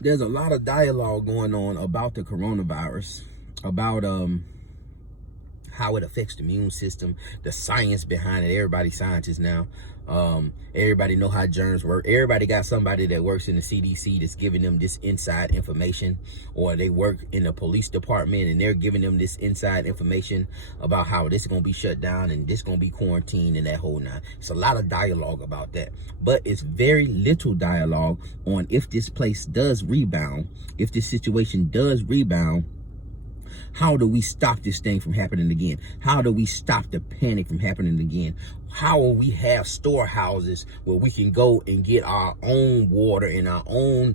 there's a lot of dialogue going on about the coronavirus, about how it affects the immune system, the science behind it. Everybody's scientists now. Everybody know how germs work. Everybody got somebody that works in the CDC that's giving them this inside information, or they work in the police department and they're giving them this inside information about how this is going to be shut down and this going to be quarantined and that whole nine. It's a lot of dialogue about that, but it's very little dialogue on if this place does rebound, if this situation does rebound, how do we stop this thing from happening again? How do we stop the panic from happening again? How will we have storehouses where we can go and get our own water and our own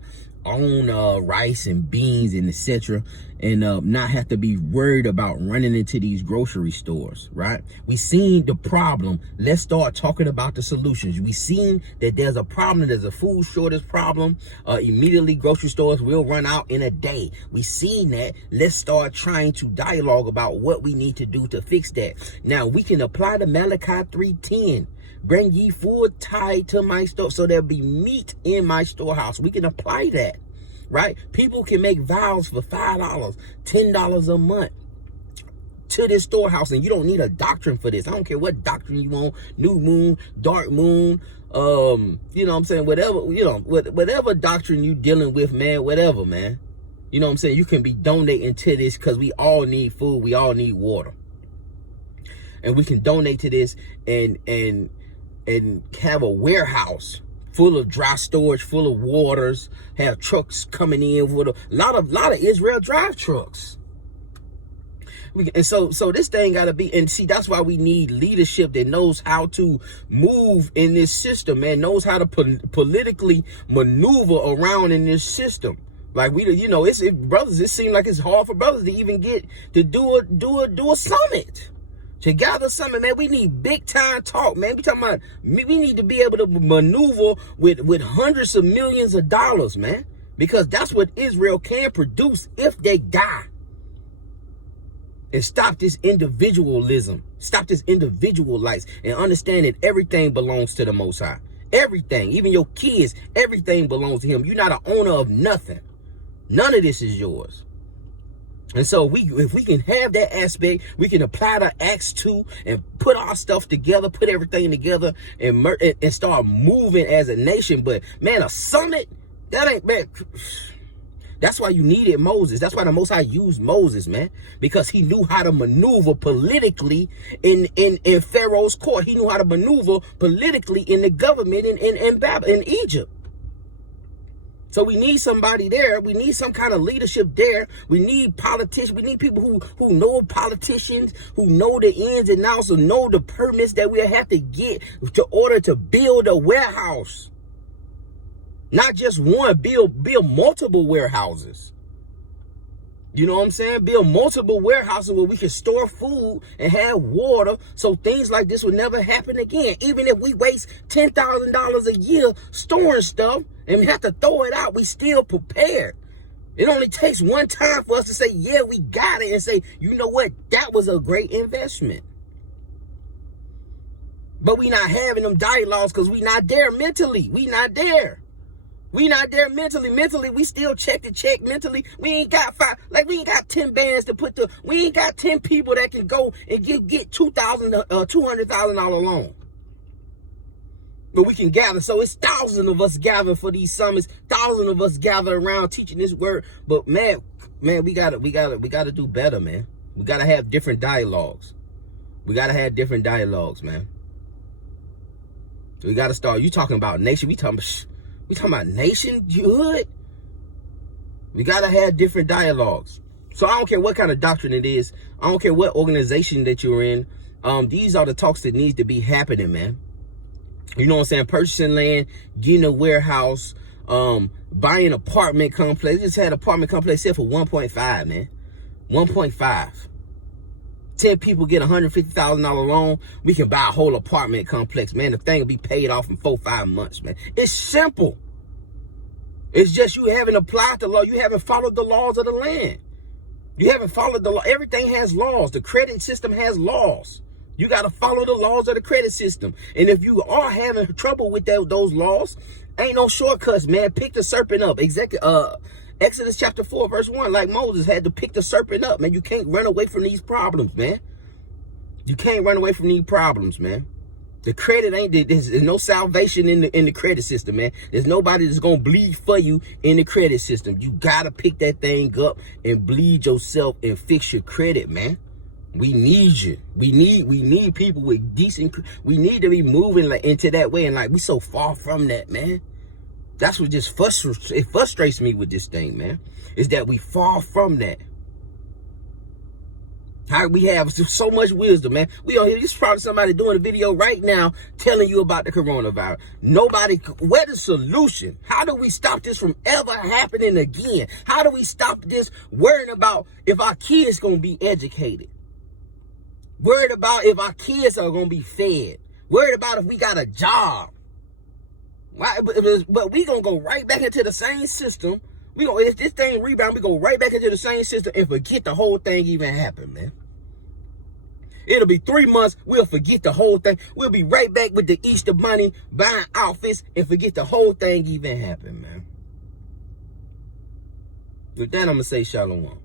rice and beans and etc., and not have to be worried about running into these grocery stores, right? We seen the problem. Let's start talking about the solutions. We seen that there's a problem. There's a food shortage problem. Immediately grocery stores will run out in a day. We seen that. Let's start trying to dialogue about what we need to do to fix that. Now we can apply the Malachi 3:10. Bring ye full tithe to my store, so there'll be meat in my storehouse. We can apply that, right? People can make vows for $5, $10 a month to this storehouse, and you don't need a doctrine for this. I don't care what doctrine you want, new moon, dark moon, you know what I'm saying? Whatever, whatever doctrine you dealing with, man, whatever, man. You know what I'm saying? You can be donating to this because we all need food. We all need water. And we can donate to this and have a warehouse full of dry storage, full of waters, have trucks coming in with a lot of Israel drive trucks. And so this thing got to be, and see, that's why we need leadership that knows how to move in this system, man, knows how to politically maneuver around in this system. Like brothers, it seems like it's hard for brothers to even get to do a summit. To gather something, man, we need big time talk, man. We need to be able to maneuver with hundreds of millions of dollars, man. Because that's what Israel can produce if they die. And stop this individualism. Stop this individual life. And understand that everything belongs to the Most High. Everything, even your kids, everything belongs to him. You're not an owner of nothing. None of this is yours. And so if we can have that aspect, we can apply the Acts 2 and put our stuff together, put everything together and start moving as a nation. But man, a summit, that ain't bad. That's why you needed Moses. That's why the Most High used Moses, man, because he knew how to maneuver politically in Pharaoh's court. He knew how to maneuver politically in the government in Egypt. So we need somebody there. We need some kind of leadership there. We need politicians. We need people who know politicians, who know the ins and outs, who know the permits that we have to get to order to build a warehouse. Not just one, build multiple warehouses. You know what I'm saying? Build multiple warehouses where we can store food and have water so things like this will never happen again. Even if we waste $10,000 a year storing stuff and we have to throw it out, we still prepared. It only takes one time for us to say, yeah, we got it, and say, you know what? That was a great investment. But we not having them dialogues because we not there mentally. We not there. We not there mentally. Mentally, we still check the check. Mentally, we ain't got we ain't got 10 bands to put we ain't got 10 people that can go and get $200,000 loan. But we can gather. So it's thousands of us gather for these summits. Thousands of us gather around teaching this word. But man, we gotta do better, man. We gotta have different dialogues. We gotta start. You talking about nation? We talking about nation, hood. We gotta have different dialogues. So I don't care what kind of doctrine it is. I don't care what organization that you're in. These are the talks that needs to be happening, man. You know what I'm saying? Purchasing land, getting a warehouse, buying an apartment complex. Just had an apartment complex set for 1.5, man. 1.5. 10 people get $150,000 loan. We can buy a whole apartment complex, man. The thing will be paid off in 4-5 months, man. It's simple. It's just you haven't applied the law. You haven't followed the laws of the land. You haven't followed the law. Everything has laws. The credit system has laws. You got to follow the laws of the credit system. And if you are having trouble with those laws, ain't no shortcuts, man. Pick the serpent up. Exodus chapter 4, verse 1, like Moses had to pick the serpent up, man. You can't run away from these problems, man. You can't run away from these problems, man. The credit ain't, there's no salvation in the credit system, man. There's nobody that's gonna bleed for you in the credit system. You gotta pick that thing up and bleed yourself and fix your credit, man. We need you. We need people with decent, we need to be moving like into that way, and like we so far from that, man. That's what just frustrates me with this thing, man. Is that we far from that. How we have so much wisdom, man. We on here. This is probably somebody doing a video right now telling you about the coronavirus. Nobody, where the solution? How do we stop this from ever happening again? How do we stop this worrying about if our kids gonna be educated? Worried about if our kids are gonna be fed? Worried about if we got a job? Why? But we gonna go right back into the same system. If this thing rebound, we go right back into the same system and forget the whole thing even happened, man. It'll be 3 months, we'll forget the whole thing. We'll be right back with the Easter money, buying outfits, and forget the whole thing even happened, man. With that, I'm gonna say shalom.